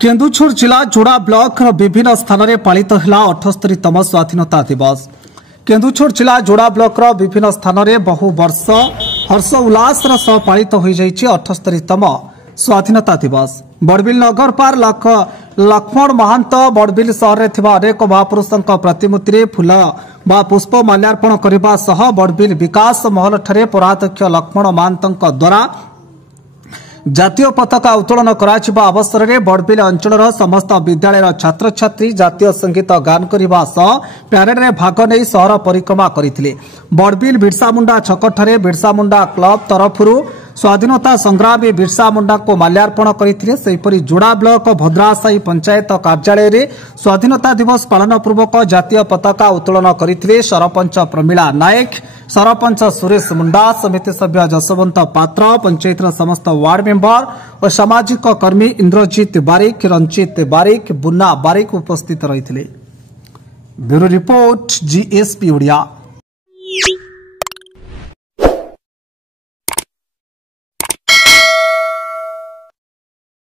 केन्दुछर जिला जोड़ा ब्लॉक विभिन्न स्थान में पालित है 78तम स्वाधीनता दिवस। केन्दुछर जिला जोड़ा ब्लॉक विभिन्न स्थान में बहु वर्ष हर्ष उल्लास सह पालित हो 78तम स्वाधीनता दिवस। बड़बिल नगर पार लक्ष्मण महांत बड़बिल सहर में अनेक महापुरुषों प्रतिमूर्ति में फूल व पुष्प माल्यार्पण करने सह बड़बिल विकास महल ठारे पौराध्यक्ष लक्ष्मण महांत द्वारा जातीय पताका उत्तोलन करा अवसर में बड़बिल अंचल समस्त विद्यालय छात्र छात्री जातीय संगीत गान करने सह प्यारेड में भाग नहीं सहर परिक्रमा करते। बड़बिल बिरसा मुंडा छकठारे बिरसा मुंडा क्लब तरफ स्वाधीनता संग्रामी बिरसा मुंडा को माल्यार्पण करते। जोड़ा ब्लॉक भद्रासाई पंचायत कार्यालय में स्वाधीनता दिवस पालन पूर्वक जातीय पताका उत्तोलन करते। सरपंच प्रमीला नायक, सरपंच सुरेश मुंडा, समिति सभ्य जसवंत पात्र, पंचायत समस्त वार्ड मेंबर और सामाजिक कर्मी इंद्रजीत बारिक, रंजित बारिक, बुन्ना बारिक उपस्थित रही। Bureau report, GSP Odia.